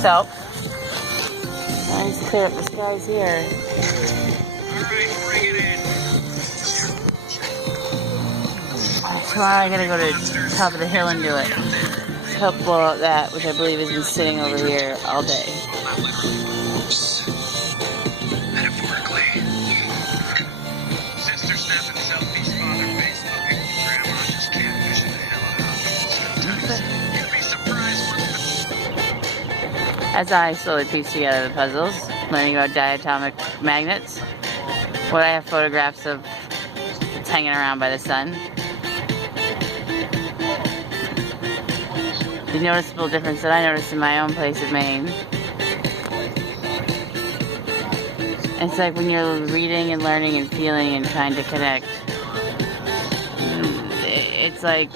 So, let's clear up the skies here. Alright, bring it in. Tomorrow I gotta go to the top of the hill and do it. Help blow out that, which I believe has been sitting over here all day. Metaphorically. Sister snapping selfies, father face smoking, grandma just catfishing the hell out of us. You'd be surprised As I slowly piece together the puzzles, learning about diatomic magnets, what I have photographs of it's hanging around by the sun. The noticeable difference that I noticed in my own place of Maine. It's like when you're reading and learning and feeling and trying to connect. It's like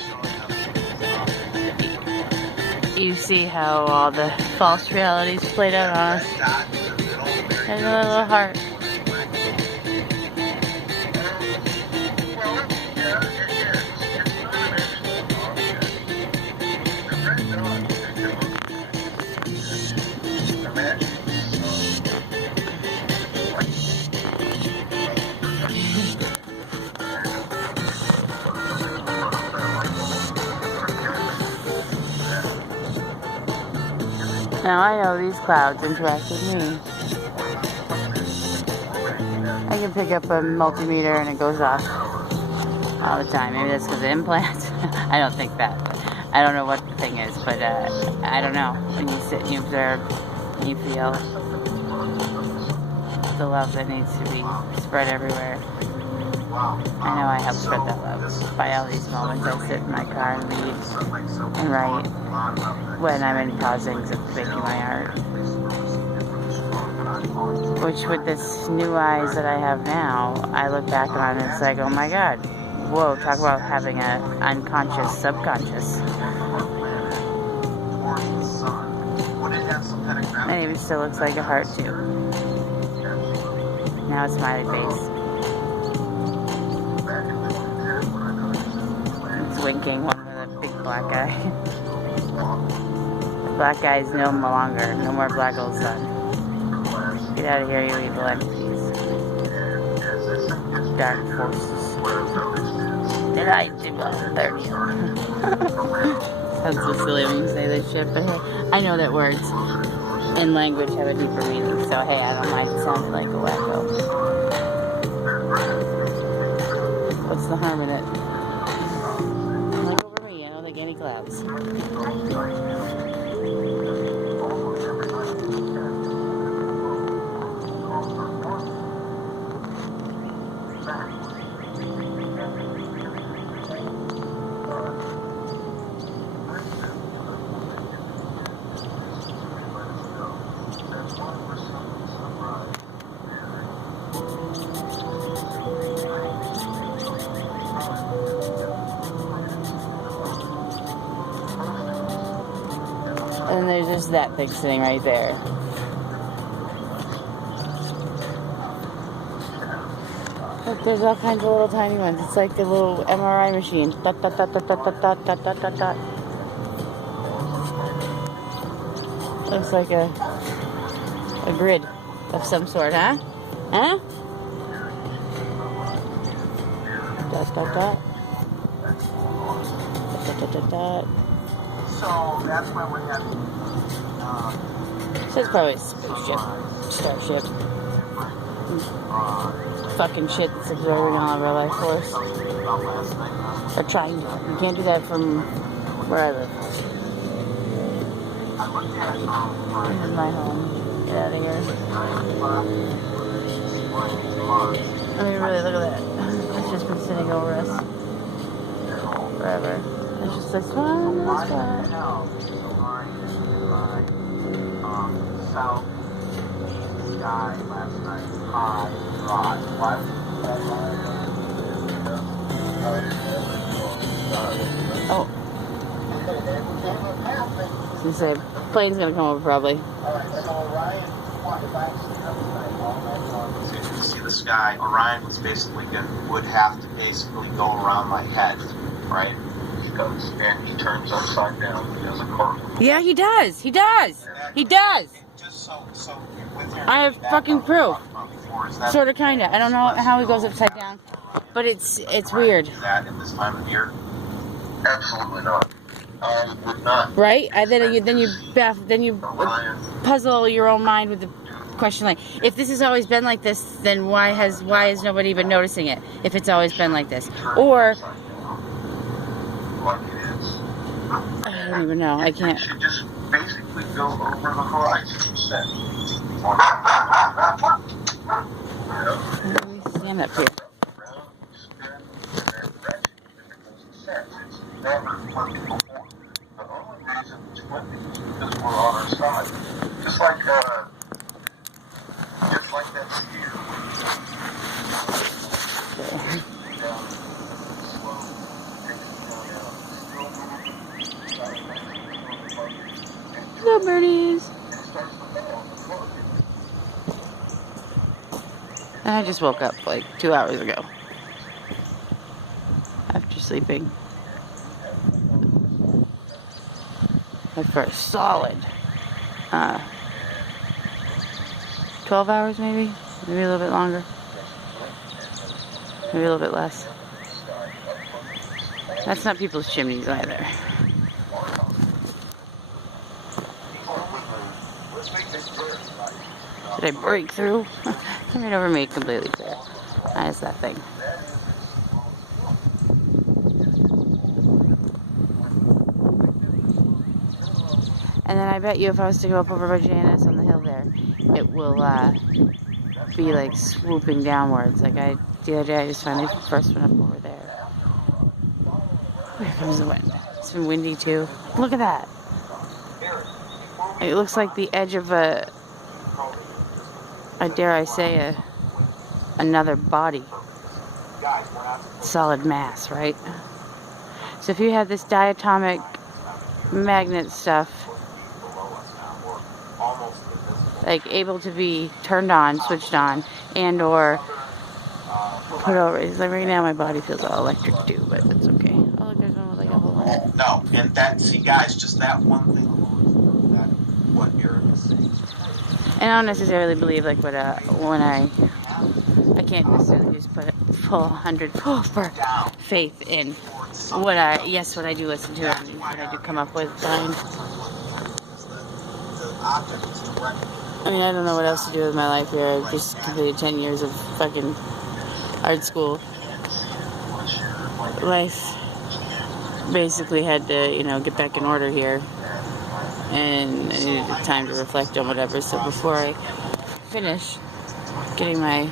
you see how all the false realities played out on us. And a little heart. Now I know these clouds interact with me. I can pick up a multimeter and it goes off all the time. Maybe that's because of implants. I don't think that. I don't know what the thing is, but I don't know. When you sit and you observe and you feel the love that needs to be spread everywhere. I know I help spread that love by all these moments. I sit in my car and read and write when I'm in pausings of making my art. Which with this new eyes that I have now, I look back on and it's like, oh my god, whoa, talk about having an unconscious subconscious. And it even still looks like a heart too. Now a smiley face. It's winking, one with a big black eye. Black guys no longer. No more black old sun. Get out of here, you evil entities. Dark forces. Did I do all 30? Sounds so silly when you say this shit, but hey, I know that words and language have a deeper meaning, so hey, I don't mind sounding like a wacko. What's the harm in it? Look over me, I don't think any clouds. And there's just that thing sitting right there. Look, there's all kinds of little tiny ones. It's like a little MRI machine. Dot, dot, dot, dot, dot, dot, dot, dot, dot, dot. Looks like a grid of some sort, huh? Huh? Dot, dot, dot. Dot, dot, dot, dot. So that's why we're having. So it's probably a spaceship, starship. Fucking shit that's absorbing all of our life force. Or trying to. You can't do that from where I live. This is my home. Get out of here. I mean, really, look at that. It's just been sitting over us forever. It's just this one, this one. South sky last night. High, dry. What? Oh. I was gonna say, plane's gonna come over probably. So you can see the sky. Orion was basically would have to basically go around my head, right? does, and he turns upside down. He does a cartwheel. Yeah, he does. He does. He does. Just so with your I have fucking proof. before, is that Sort of, kind of. I don't know how he goes upside down, but it's weird. that in this time of year? Absolutely not. I would not. Right? Then you puzzle your own mind with the question like, if this has always been like this, then why has nobody been noticing it? If it's always been like this, or Like it is. I don't even know. I can't. You should just basically go over the horizon set. Let me stand up here. Just like that skier. Hello, birdies. I just woke up like 2 hours ago after sleeping. For a solid 12 hours maybe a little bit longer, maybe a little bit less. That's not people's chimneys either. Did I break through? I never made completely clear. That's that thing. And then I bet you if I was to go up over by Janice on the hill there, it will be like swooping downwards. Like the other day I just finally first went up over there. Here comes the wind. It's been windy too. Look at that. It looks like the edge of a dare I say, another body. Solid mass, right? So if you had this diatomic magnet stuff, like able to be turned on, switched on, and or put over. It's like right now my body feels all electric too, but that's okay. Oh look, there's one with like a hole in it. No, and that, see guys, just that one thing alone, that what Eric is saying. And I don't necessarily believe like what when I can't necessarily just put full 100 for faith in what I do listen to and what I do come up with. I mean, I don't know what else to do with my life here. I've just completed 10 years of fucking art school. Life basically had to, get back in order here. And I needed time to reflect on whatever. So before I finish getting my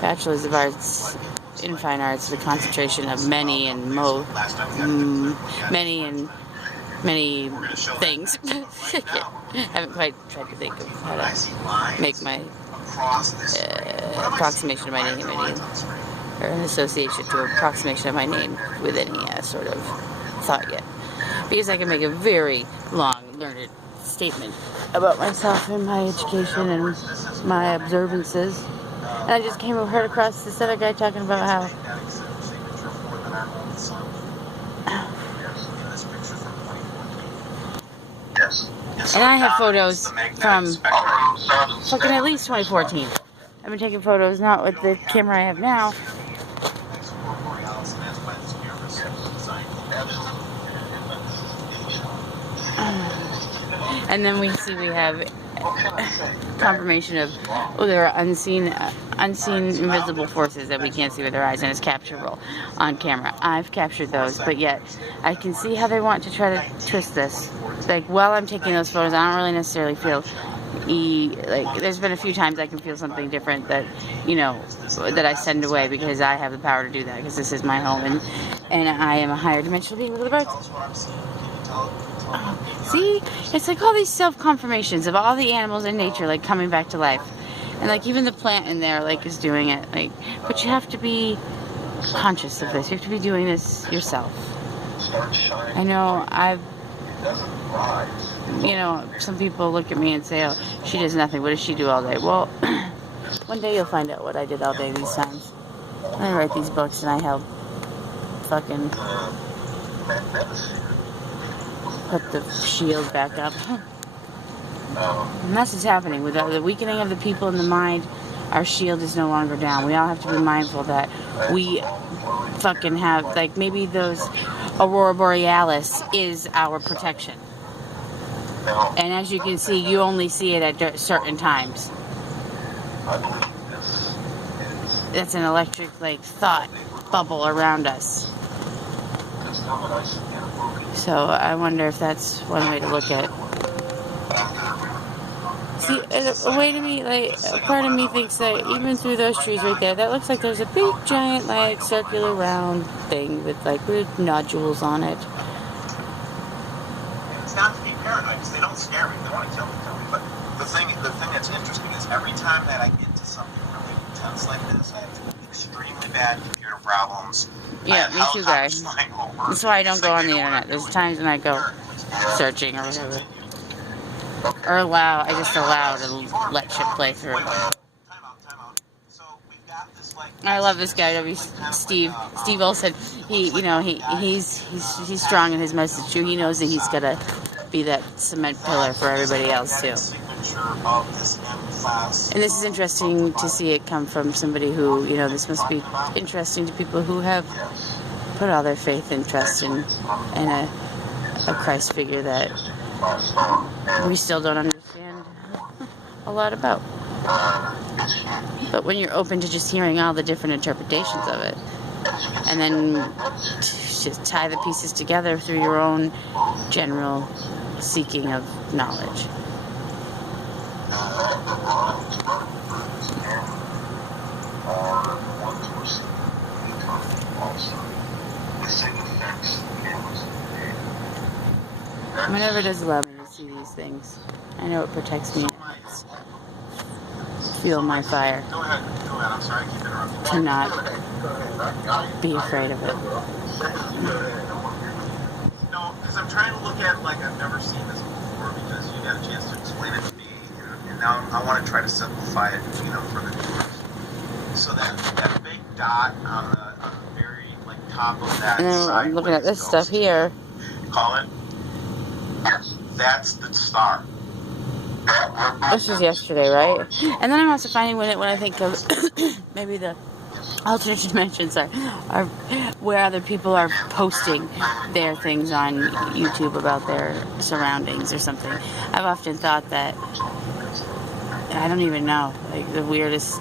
Bachelor's of Arts in Fine Arts, the concentration of many things. I haven't quite tried to think of how to make my approximation of my name or an association to approximation of my name with any sort of thought yet. Because I can make a very long, learned statement about myself and my education and my observances. And I just heard across this other guy talking about how and I have photos from fucking at least 2014. I've been taking photos not with the camera I have now. And then we have confirmation of, there are unseen invisible forces that we can't see with our eyes, and it's capturable on camera. I've captured those, but yet I can see how they want to try to twist this. Like, while I'm taking those photos, I don't really necessarily feel like, there's been a few times I can feel something different that, that I send away because I have the power to do that, because this is my home, and I am a higher dimensional being. Look at the birds. See? It's like all these self-confirmations of all the animals in nature, like, coming back to life. And, like, even the plant in there, like, is doing it. Like, but you have to be conscious of this. You have to be doing this yourself. I know some people look at me and say, oh, she does nothing. What does she do all day? Well, one day you'll find out what I did all day these times. I write these books and I help fucking Put the shield back up. And that's what's happening with the weakening of the people in the mind. Our shield is no longer down. We all have to be mindful that we fucking have, like, maybe those aurora borealis is our protection. And as you can see, you only see it at certain times. That's an electric, like, thought bubble around us. So I wonder if that's one way to look at it. See, a way to me, like, a part of me thinks that even through those trees right there, that looks like there's a big, giant, like, circular round thing with, like, weird nodules on it. It's not to be paranoid, because they don't scare me. They want to kill me. But the thing that's interesting is every time that I get to something really intense like this, I have extremely bad computer problems. Yeah, me too, guys. That's why I don't go on the internet. There's times when I go searching or whatever. Or I just allow to let shit play through. I love this guy, Steve. Steve Olson. He's strong in his message too. He knows that he's gotta be that cement pillar for everybody else too. And this is interesting to see it come from somebody who, this must be interesting to people who have put all their faith and trust in a Christ figure that we still don't understand a lot about. But when you're open to just hearing all the different interpretations of it, and then just tie the pieces together through your own general seeking of knowledge. Whenever it does allow me to see these things, I know it protects me. Feel my fire. Go ahead. I'm sorry, I keep interrupting. To not be afraid of it. No, because I'm trying to look at it like I've never seen this before, because you got a chance to explain it to me, and now I want to try to simplify it, for the viewers. So that big dot on the very top of that. And then I'm looking at this stuff here. Call it. That's the star. This was yesterday, right? And then I'm also finding when I think of maybe the alternate dimensions are where other people are posting their things on YouTube about their surroundings or something. I've often thought that, I don't even know, like the weirdest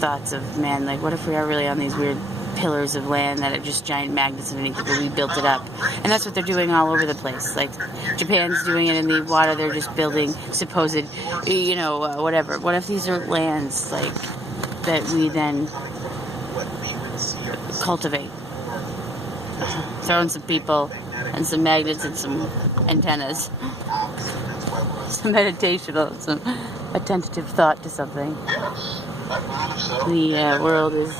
thoughts of, man, like what if we are really on these weird pillars of land that are just giant magnets underneath it, but we built it up. And that's what they're doing all over the place. Like Japan's doing it in the water, they're just building supposed, whatever. What if these are lands like that we then cultivate? Throw in some people and some magnets and some antennas. Some meditation, some attentive thought to something. The world is...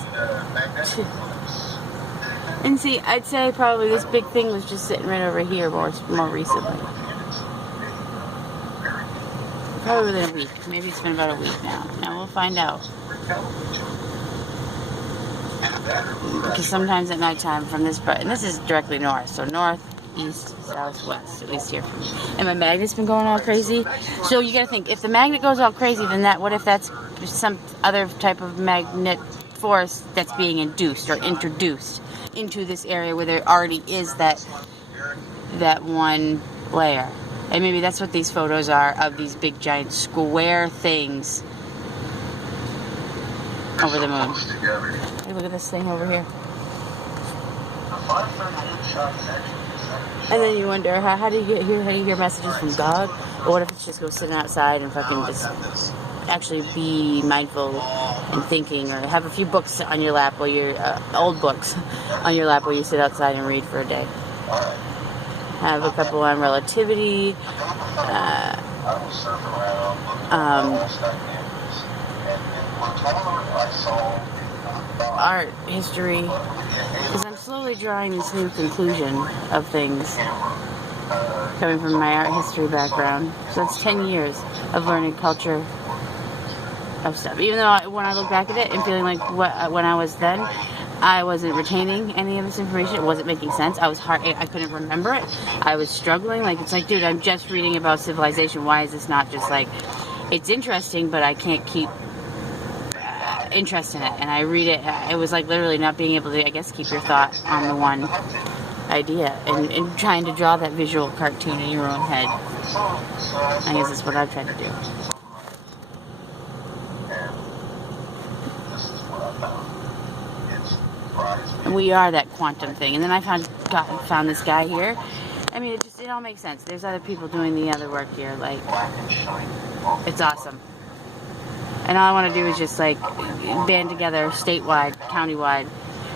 And see, I'd say probably this big thing was just sitting right over here more recently. Probably within a week. Maybe it's been about a week now. Now we'll find out. Because sometimes at nighttime from this part, and this is directly north, so north, east, south, west, at least here for me. And my magnet's been going all crazy. So you gotta think, if the magnet goes all crazy, then what if that's some other type of magnet force that's being induced or introduced into this area where there already is that one layer. And maybe that's what these photos are of these big giant square things over the moon. Hey, look at this thing over here. And then you wonder, how do you hear messages from God? Or what if it's just go sitting outside and fucking just actually be mindful and thinking, or have a few books on your lap while you're old books on your lap while you sit outside and read for a day. Have a couple on relativity, art, history, because I'm slowly drawing this new conclusion of things coming from my art history background. So that's 10 years of learning culture of stuff. Even though when I look back at it and feeling like when I was then, I wasn't retaining any of this information. It wasn't making sense. I couldn't remember it. I was struggling. Like, it's like, dude, I'm just reading about civilization. Why is this not just like, it's interesting, but I can't keep interest in it. And I read it. It was like literally not being able to, I guess, keep your thought on the one idea and trying to draw that visual cartoon in your own head. I guess that's what I've tried to do. And we are that quantum thing. And then I found this guy here. I mean, it all makes sense. There's other people doing the other work here. Like, it's awesome. And all I want to do is just like band together statewide, countywide,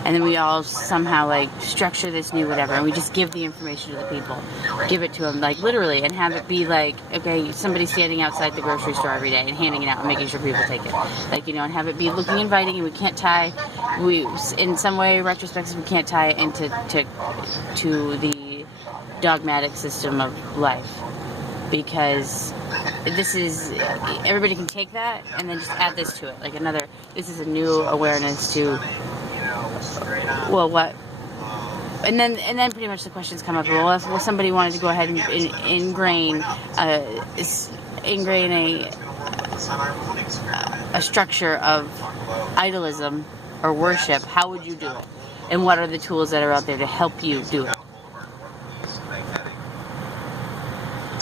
and then we all somehow like structure this new whatever, and we just give the information to the people, give it to them like literally, and have it be like, okay, somebody standing outside the grocery store every day and handing it out and making sure people take it, like, you know, and have it be looking inviting. And we can't tie, in some way retrospectively, we can't tie it into to the dogmatic system of life, because this is, everybody can take that and then just add this to it, like another, this is a new awareness to, well, what, and then pretty much the questions come up. Well, if somebody wanted to go ahead and ingrain a structure of idolism or worship, how would you do it? And what are the tools that are out there to help you do it?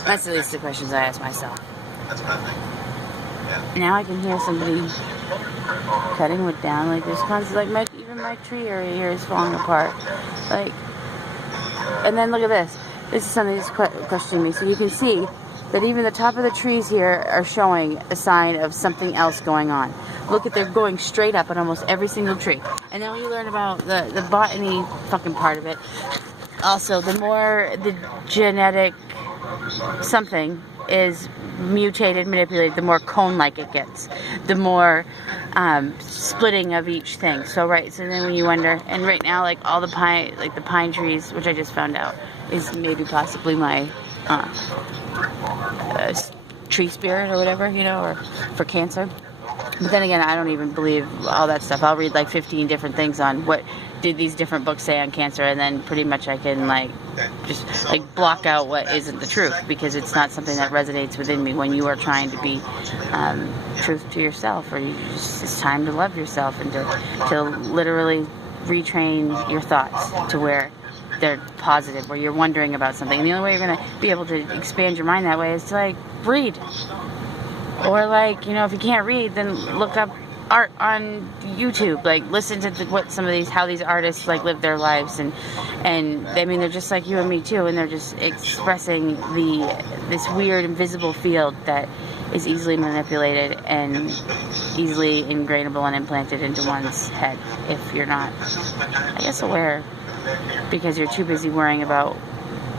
That's at least the questions I ask myself. That's what I think. Yeah. Now I can hear somebody cutting wood down. Like, there's constantly, like, even my tree area here is falling apart. Like, and then look at this. This is something that's questioning me. So you can see that even the top of the trees here are showing a sign of something else going on. Look at, they're going straight up on almost every single tree. And then when you learn about the botany fucking part of it, also, the more the genetic something is mutated, manipulated, the more cone-like it gets, the more splitting of each thing. So then when you wonder, and right now, like all the pine trees, which I just found out is maybe possibly my tree spirit or whatever, you know, or for cancer. But then again, I don't even believe all that stuff. I'll read like 15 different things on what did these different books say on cancer, and then pretty much I can like just like block out what isn't the truth, because it's not something that resonates within me when you are trying to be truth to yourself, or it's time to love yourself and to literally retrain your thoughts to where they're positive, where you're wondering about something. And the only way you're going to be able to expand your mind that way is to like read. Or like, you know, if you can't read, then look up art on YouTube. Like, listen to what some of these, how these artists like live their lives, and I mean, they're just like you and me too, and they're just expressing this weird invisible field that is easily manipulated and easily ingrainable and implanted into one's head if you're not, I guess, aware, because you're too busy worrying about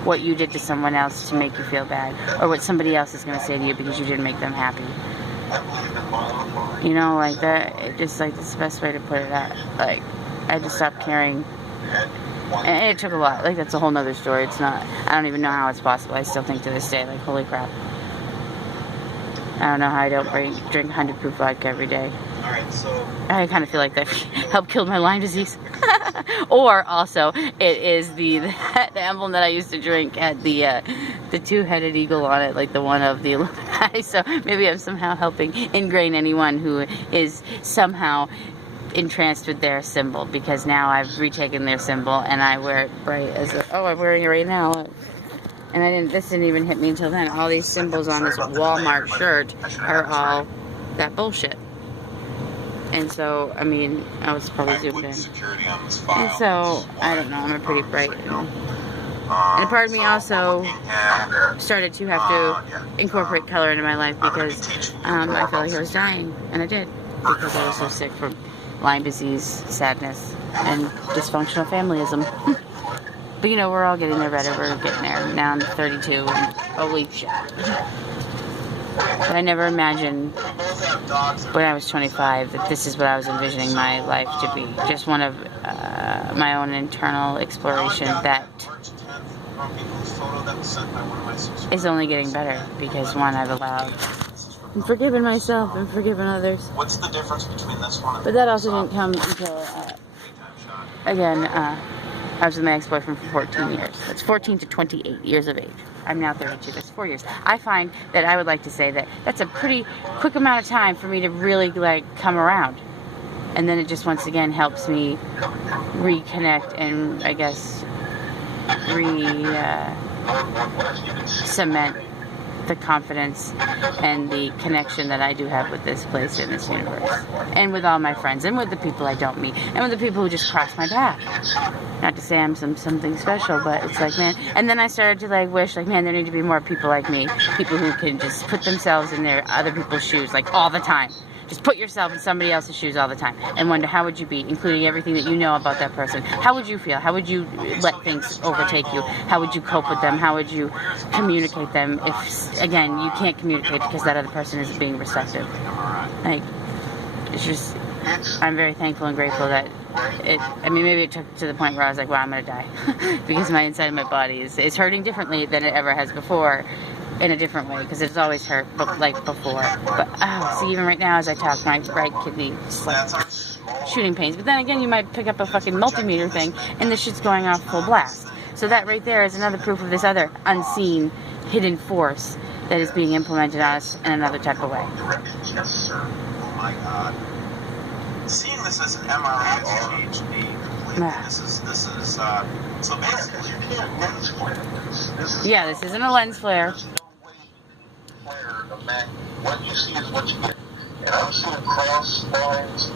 what you did to someone else to make you feel bad, or what somebody else is going to say to you because you didn't make them happy. You know, like that, it just like, it's the best way to put it out. Like, I just stopped caring. And it took a lot. Like, that's a whole nother story. It's not, I don't even know how it's possible. I still think to this day, like, holy crap. I don't know how I don't drink 100 proof vodka every day. Alright, so I kind of feel like that helped kill my Lyme disease. Or also, it is the emblem that I used to drink had the two-headed eagle on it, like the one of the Illuminati. So maybe I'm somehow helping ingrain anyone who is somehow entranced with their symbol, because now I've retaken their symbol and I wear it bright as I'm wearing it right now. And this didn't even hit me until then. All these symbols on this Walmart shirt are all that bullshit. And so, I mean, I was probably zoomed in. And so, I don't know, I'm a pretty bright. And a part of me also started to have to incorporate color into my life, because I felt like I was dying. And I did, because I was so sick from Lyme disease, sadness, and dysfunctional familyism. But you know, we're all getting there better. We're getting there. Now I'm 32, and holy shit. But I never imagined when I was 25 that this is what I was envisioning my life to be. Just one of my own internal exploration that is only getting better, because one, I've allowed and forgiven myself and forgiven others. what's the difference between this one and But that also didn't come until again, I was with my ex-boyfriend for 14 years. That's 14 to 28 years of age. I'm now 32. That's 4 years. I find that I would like to say that that's a pretty quick amount of time for me to really like come around. And then it just once again helps me reconnect and I guess cement the confidence and the connection that I do have with this place in this universe. And with all my friends and with the people I don't meet and with the people who just cross my path. Not to say I'm something special, but it's like, man. And then I started to like wish, like, man, there need to be more people like me. People who can just put themselves in their other people's shoes, like all the time. Just put yourself in somebody else's shoes all the time and wonder how would you be, including everything that you know about that person. How would you feel? How would you let things overtake you? How would you cope with them? How would you communicate them if, again, you can't communicate because that other person isn't being receptive? Like, it's just, I'm very thankful and grateful that I mean, maybe it took to the point where I was like, wow, I'm going to die. Because my inside of my body is hurting differently than it ever has before. In a different way, because it's always hurt, but like before. But see, even right now as I talk, my right kidney is like shooting pains. But then again, you might pick up a fucking multimeter thing, and the shit's going off full blast. So that right there is another proof of this other unseen, hidden force that is being implemented on us in another type of way. Yes, sir. Oh my God. Seeing this as an MRI has changed me completely. This is so basically you can't lens flare this. Yeah, this isn't a lens flare. What you see is what you get. And I'm seeing cross lines